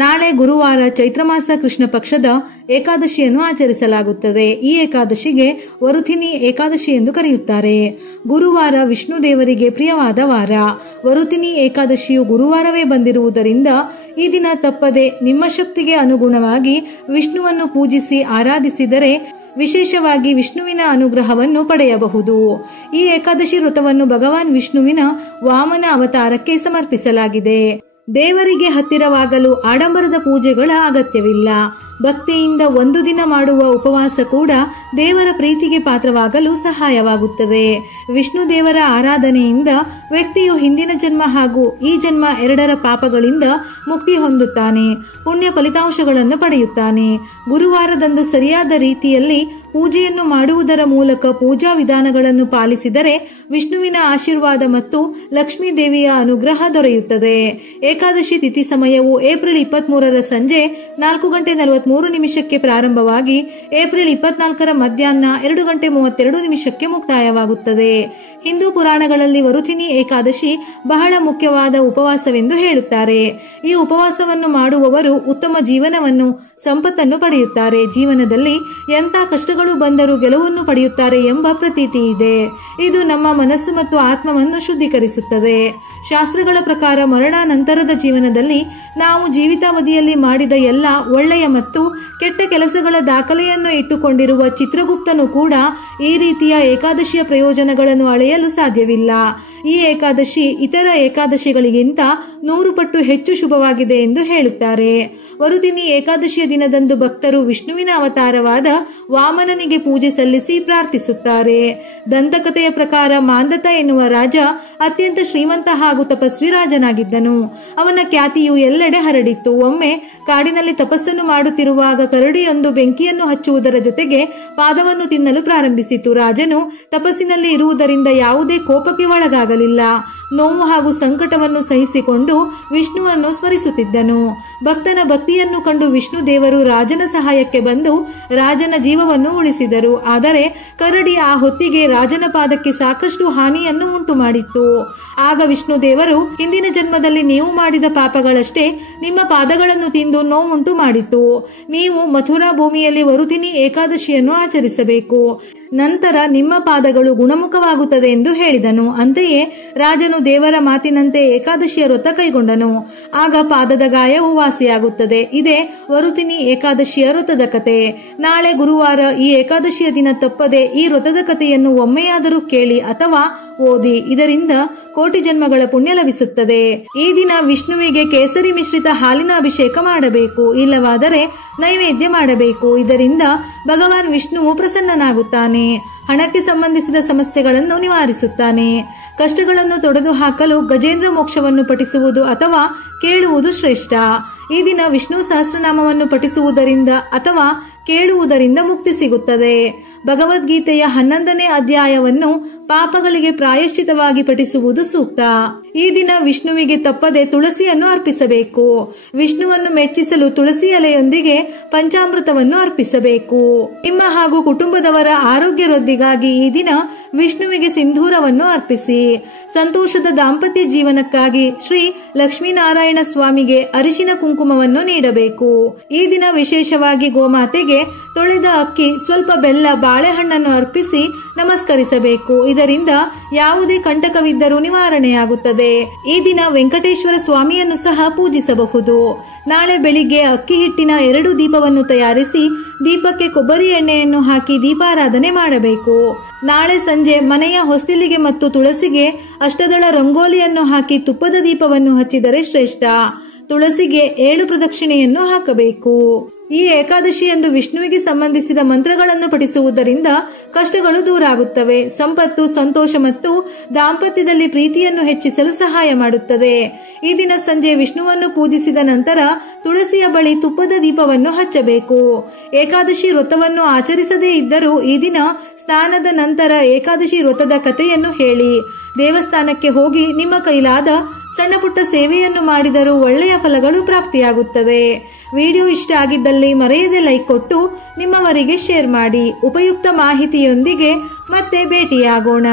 ನಾಳೆ ಗುರುವಾರ ಚೈತ್ರಮಾಸ ಕೃಷ್ಣ ಪಕ್ಷದ ಏಕಾದಶಿಯನ್ನು ಆಚರಿಸಲಾಗುತ್ತದೆ. ಈ ಏಕಾದಶಿಗೆ ವರುಥಿನಿ ಏಕಾದಶಿ ಎಂದು ಕರೆಯುತ್ತಾರೆ. ಗುರುವಾರ ವಿಷ್ಣು ದೇವರಿಗೆ ಪ್ರಿಯವಾದ ವಾರ. ವರುಥಿನಿ ಏಕಾದಶಿಯು ಗುರುವಾರವೇ ಬಂದಿರುವುದರಿಂದ ಈ ದಿನ ತಪ್ಪದೆ ನಿಮ್ಮ ಶಕ್ತಿಗೆ ಅನುಗುಣವಾಗಿ ವಿಷ್ಣುವನ್ನು ಪೂಜಿಸಿ ಆರಾಧಿಸಿದರೆ ವಿಶೇಷವಾಗಿ ವಿಷ್ಣುವಿನ ಅನುಗ್ರಹವನ್ನು ಪಡೆಯಬಹುದು. ಈ ಏಕಾದಶಿ ವ್ರತವನ್ನು ಭಗವಾನ್ ವಿಷ್ಣುವಿನ ವಾಮನ ಅವತಾರಕ್ಕೆ ಸಮರ್ಪಿಸಲಾಗಿದೆ. ದೇವರಿಗೆ ಹತ್ತಿರವಾಗಲು ಆಡಂಬರದ ಪೂಜೆಗಳ ಅಗತ್ಯವಿಲ್ಲ. ಭಕ್ತಿಯಿಂದ ಒಂದು ದಿನ ಮಾಡುವ ಉಪವಾಸ ಕೂಡ ದೇವರ ಪ್ರೀತಿಗೆ ಪಾತ್ರವಾಗಲು ಸಹಾಯವಾಗುತ್ತದೆ. ವಿಷ್ಣು ದೇವರ ಆರಾಧನೆಯಿಂದ ವ್ಯಕ್ತಿಯು ಹಿಂದಿನ ಜನ್ಮ ಹಾಗೂ ಈ ಜನ್ಮ ಎರಡರ ಪಾಪಗಳಿಂದ ಮುಕ್ತಿ ಹೊಂದುತ್ತಾನೆ, ಪುಣ್ಯ ಫಲಿತಾಂಶಗಳನ್ನು ಪಡೆಯುತ್ತಾನೆ. ಗುರುವಾರದಂದು ಸರಿಯಾದ ರೀತಿಯಲ್ಲಿ ಪೂಜೆಯನ್ನು ಮಾಡುವುದರ ಮೂಲಕ ಪೂಜಾ ವಿಧಾನಗಳನ್ನು ಪಾಲಿಸಿದರೆ ವಿಷ್ಣುವಿನ ಆಶೀರ್ವಾದ ಮತ್ತು ಲಕ್ಷ್ಮೀ ದೇವಿಯ ಅನುಗ್ರಹ ದೊರೆಯುತ್ತದೆ. ಏಕಾದಶಿ ತಿಥಿ ಸಮಯವು ಏಪ್ರಿಲ್ 23ರ ಸಂಜೆ 4:43 ಪ್ರಾರಂಭವಾಗಿ ಏಪ್ರಿಲ್ 24ರ ಮಧ್ಯಾಹ್ನ 2:32 ಮುಕ್ತಾಯವಾಗುತ್ತದೆ. ಹಿಂದೂ ಪುರಾಣಗಳಲ್ಲಿ ವರುಥಿನಿ ಏಕಾದಶಿ ಬಹಳ ಮುಖ್ಯವಾದ ಉಪವಾಸವೆಂದು ಹೇಳುತ್ತಾರೆ. ಈ ಉಪವಾಸವನ್ನು ಮಾಡುವವರು ಉತ್ತಮ ಜೀವನವನ್ನು, ಸಂಪತ್ತನ್ನು ಪಡೆಯುತ್ತಾರೆ. ಜೀವನದಲ್ಲಿ ಎಂಥ ಕಷ್ಟಗಳು ಬಂದರೂ ಗೆಲುವನ್ನು ಪಡೆಯುತ್ತಾರೆ ಎಂಬ ಪ್ರತೀತಿ ಇದೆ. ಇದು ನಮ್ಮ ಮನಸ್ಸು ಮತ್ತು ಆತ್ಮವನ್ನು ಶುದ್ಧೀಕರಿಸುತ್ತದೆ. ಶಾಸ್ತ್ರಗಳ ಪ್ರಕಾರ ಮರಣಾನಂತರದ ಜೀವನದಲ್ಲಿ ನಾವು ಜೀವಿತಾವಧಿಯಲ್ಲಿ ಮಾಡಿದ ಎಲ್ಲ ಒಳ್ಳೆಯ ಮತ್ತು ಕೆಟ್ಟ ಕೆಲಸಗಳ ದಾಖಲೆಯನ್ನು ಇಟ್ಟುಕೊಂಡಿರುವ ಚಿತ್ರಗುಪ್ತನು ಕೂಡ ಈ ರೀತಿಯ ಏಕಾದಶಿಯ ಪ್ರಯೋಜನಗಳನ್ನು ಅಳೆಯಲು ಸಾಧ್ಯವಿಲ್ಲ. ಈ ಏಕಾದಶಿ ಇತರ ಏಕಾದಶಿಗಳಿಗಿಂತ 100 ಪಟ್ಟು ಹೆಚ್ಚು ಶುಭವಾಗಿದೆ ಎಂದು ಹೇಳುತ್ತಾರೆ. ವರುದಿನಿ ಏಕಾದಶಿಯ ದಿನದಂದು ಭಕ್ತರು ವಿಷ್ಣುವಿನ ಅವತಾರವಾದ ವಾಮನನಿಗೆ ಪೂಜೆ ಸಲ್ಲಿಸಿ ಪ್ರಾರ್ಥಿಸುತ್ತಾರೆ. ದಂತಕಥೆಯ ಪ್ರಕಾರ ಮಾಂದತ ಎನ್ನುವ ರಾಜ ಅತ್ಯಂತ ಶ್ರೀಮಂತ ಹಾಗೂ ತಪಸ್ವಿ ರಾಜನಾಗಿದ್ದನು. ಅವನ ಖ್ಯಾತಿಯು ಎಲ್ಲೆಡೆ ಹರಡಿತ್ತು. ಒಮ್ಮೆ ಕಾಡಿನಲ್ಲಿ ತಪಸ್ಸನ್ನು ಮಾಡುತ್ತಿರುವಾಗ ಕರಡಿಯೊಂದು ಬೆಂಕಿಯನ್ನು ಹಚ್ಚುವುದರ ಜೊತೆಗೆ ಪಾದವನ್ನು ತಿನ್ನಲು ಪ್ರಾರಂಭಿಸಿತು. ರಾಜನು ತಪಸ್ಸಿನಲ್ಲಿ ಇರುವುದರಿಂದ ಯಾವುದೇ ಕೋಪಕ್ಕೆ ಒಳಗಾಗಲಿಲ್ಲ. ನೋವು ಹಾಗೂ ಸಂಕಟವನ್ನು ಸಹಿಸಿಕೊಂಡು ವಿಷ್ಣುವನ್ನು ಸ್ಮರಿಸುತ್ತಿದ್ದನು. ಭಕ್ತನ ಭಕ್ತಿಯನ್ನು ಕಂಡು ವಿಷ್ಣು ದೇವರು ರಾಜನ ಸಹಾಯಕ್ಕೆ ಬಂದು ರಾಜನ ಜೀವವನ್ನು ಉಳಿಸಿದರು. ಆದರೆ ಕರಡಿ ಆ ಹೊತ್ತಿಗೆ ರಾಜನ ಪಾದಕ್ಕೆ ಸಾಕಷ್ಟು ಹಾನಿಯನ್ನು ಉಂಟು ಮಾಡಿತ್ತು. ಆಗ ವಿಷ್ಣು ದೇವರು, ಹಿಂದಿನ ಜನ್ಮದಲ್ಲಿ ನೀವು ಮಾಡಿದ ಪಾಪಗಳಷ್ಟೇ ನಿಮ್ಮ ಪಾದಗಳನ್ನು ತಿಂದು ನೋವುಂಟು ಮಾಡಿತು. ನೀವು ಮಥುರಾ ಭೂಮಿಯಲ್ಲಿ ವರುಥಿನಿ ಏಕಾದಶಿಯನ್ನು ಆಚರಿಸಬೇಕು. ನಂತರ ನಿಮ್ಮ ಪಾದಗಳು ಗುಣಮುಖವಾಗುತ್ತದೆ ಎಂದು ಹೇಳಿದನು. ಅಂತೆಯೇ ರಾಜನು ದೇವರ ಮಾತಿನಂತೆ ಏಕಾದಶಿಯ ವ್ರತ ಕೈಗೊಂಡನು. ಆಗ ಪಾದದ ಗಾಯವು ವಾಸಿಯಾಗುತ್ತದೆ. ಇದೇ ವರುಥಿನಿ ಏಕಾದಶಿಯ ವ್ರತದ ಕತೆ. ನಾಳೆ ಗುರುವಾರ ಈ ಏಕಾದಶಿಯ ದಿನ ತಪ್ಪದೆ ಈ ವ್ರತದ ಕಥೆಯನ್ನು ಒಮ್ಮೆಯಾದರೂ ಕೇಳಿ ಅಥವಾ ಓದಿ. ಇದರಿಂದ ಕೋಟಿ ಜನ್ಮಗಳ ಪುಣ್ಯ ಲಭಿಸುತ್ತದೆ. ಈ ದಿನ ವಿಷ್ಣುವಿಗೆ ಕೇಸರಿ ಮಿಶ್ರಿತ ಹಾಲಿನ ಅಭಿಷೇಕ ಮಾಡಬೇಕು. ಇಲ್ಲವಾದರೆ ನೈವೇದ್ಯ ಮಾಡಬೇಕು. ಇದರಿಂದ ಭಗವಾನ್ ವಿಷ್ಣುವು ಪ್ರಸನ್ನನಾಗುತ್ತಾನೆ. ಹಣಕ್ಕೆ ಸಂಬಂಧಿಸಿದ ಸಮಸ್ಯೆಗಳನ್ನು ನಿವಾರಿಸುತ್ತಾನೆ. ಕಷ್ಟಗಳನ್ನು ತೊಡೆದು ಹಾಕಲು ಗಜೇಂದ್ರ ಮೋಕ್ಷವನ್ನು ಪಠಿಸುವುದು ಅಥವಾ ಕೇಳುವುದು ಶ್ರೇಷ್ಠ. ಈ ದಿನ ವಿಷ್ಣು ಸಹಸ್ರನಾಮವನ್ನು ಪಠಿಸುವುದರಿಂದ ಅಥವಾ ಕೇಳುವುದರಿಂದ ಮುಕ್ತಿ ಸಿಗುತ್ತದೆ. ಭಗವದ್ಗೀತೆಯ 11ನೇ ಅಧ್ಯಾಯವನ್ನು ಪಾಪಗಳಿಗೆ ಪ್ರಾಯಶ್ಚಿತವಾಗಿ ಪಠಿಸುವುದು ಸೂಕ್ತ. ಈ ದಿನ ವಿಷ್ಣುವಿಗೆ ತಪ್ಪದೆ ತುಳಸಿಯನ್ನು ಅರ್ಪಿಸಬೇಕು. ವಿಷ್ಣುವನ್ನು ಮೆಚ್ಚಿಸಲು ತುಳಸಿ ಎಲೆಯೊಂದಿಗೆ ಪಂಚಾಮೃತವನ್ನು ಅರ್ಪಿಸಬೇಕು. ನಿಮ್ಮ ಹಾಗೂ ಕುಟುಂಬದವರ ಆರೋಗ್ಯ ವೃದ್ಧಿಗಾಗಿ ಈ ದಿನ ವಿಷ್ಣುವಿಗೆ ಸಿಂಧೂರವನ್ನು ಅರ್ಪಿಸಿ. ಸಂತೋಷದ ದಾಂಪತ್ಯ ಜೀವನಕ್ಕಾಗಿ ಶ್ರೀ ಲಕ್ಷ್ಮೀನಾರಾಯಣ ಸ್ವಾಮಿಗೆ ಅರಿಶಿನ ಕುಂಕುಮವನ್ನು ನೀಡಬೇಕು. ಈ ದಿನ ವಿಶೇಷವಾಗಿ ಗೋಮಾತೆಗೆ ತೊಳೆದ ಅಕ್ಕಿ, ಸ್ವಲ್ಪ ಬೆಲ್ಲ, ಬಾಳೆಹಣ್ಣನ್ನು ಅರ್ಪಿಸಿ ನಮಸ್ಕರಿಸಬೇಕು. ಇದರಿಂದ ಯಾವುದೇ ಕಂಟಕವಿದ್ದರೂ ನಿವಾರಣೆಯಾಗುತ್ತದೆ. ಈ ದಿನ ವೆಂಕಟೇಶ್ವರ ಸ್ವಾಮಿಯನ್ನು ಸಹ ಪೂಜಿಸಬಹುದು. ನಾಳೆ ಬೆಳಿಗ್ಗೆ ಅಕ್ಕಿ ಹಿಟ್ಟಿನ 2 ದೀಪವನ್ನು ತಯಾರಿಸಿ ದೀಪಕ್ಕೆ ಕೊಬ್ಬರಿ ಎಣ್ಣೆಯನ್ನು ಹಾಕಿ ದೀಪಾರಾಧನೆ ಮಾಡಬೇಕು. ನಾಳೆ ಸಂಜೆ ಮನೆಯ ಹೊಸ್ತಿಲಿಗೆ ಮತ್ತು ತುಳಸಿಗೆ ಅಷ್ಟದಳ ರಂಗೋಲಿಯನ್ನು ಹಾಕಿ ತುಪ್ಪದ ದೀಪವನ್ನು ಹಚ್ಚಿದರೆ ಶ್ರೇಷ್ಠ. ತುಳಸಿಗೆ 7 ಪ್ರದಕ್ಷಿಣೆಯನ್ನು ಹಾಕಬೇಕು. ಈ ಏಕಾದಶಿಯಂದು ವಿಷ್ಣುವಿಗೆ ಸಂಬಂಧಿಸಿದ ಮಂತ್ರಗಳನ್ನು ಪಠಿಸುವುದರಿಂದ ಕಷ್ಟಗಳು ದೂರ ಆಗುತ್ತವೆ. ಸಂಪತ್ತು, ಸಂತೋಷ ಮತ್ತು ದಾಂಪತ್ಯದಲ್ಲಿ ಪ್ರೀತಿಯನ್ನು ಹೆಚ್ಚಿಸಲು ಸಹಾಯ ಮಾಡುತ್ತದೆ. ಈ ದಿನ ಸಂಜೆ ವಿಷ್ಣುವನ್ನು ಪೂಜಿಸಿದ ನಂತರ ತುಳಸಿಯ ಬಳಿ ತುಪ್ಪದ ದೀಪವನ್ನು ಹಚ್ಚಬೇಕು. ಏಕಾದಶಿ ವ್ರತವನ್ನು ಆಚರಿಸದೇ ಇದ್ದರೂ ಈ ದಿನ ಸ್ನಾನದ ನಂತರ ಏಕಾದಶಿ ವ್ರತದ ಕಥೆಯನ್ನು ಹೇಳಿ ದೇವಸ್ಥಾನಕ್ಕೆ ಹೋಗಿ ನಿಮ್ಮ ಕೈಲಾದ ಸಣ್ಣ ಪುಟ್ಟ ಸೇವೆಯನ್ನು ಮಾಡಿದರೂ ಒಳ್ಳೆಯ ಫಲಗಳು ಪ್ರಾಪ್ತಿಯಾಗುತ್ತದೆ. ವಿಡಿಯೋ ಇಷ್ಟ ಆಗಿದ್ದಲ್ಲಿ ಮರೆಯದೆ ಲೈಕ್ ಕೊಟ್ಟು ನಿಮ್ಮವರಿಗೆ ಶೇರ್ ಮಾಡಿ. ಉಪಯುಕ್ತ ಮಾಹಿತಿಯೊಂದಿಗೆ ಮತ್ತೆ ಭೇಟಿಯಾಗೋಣ.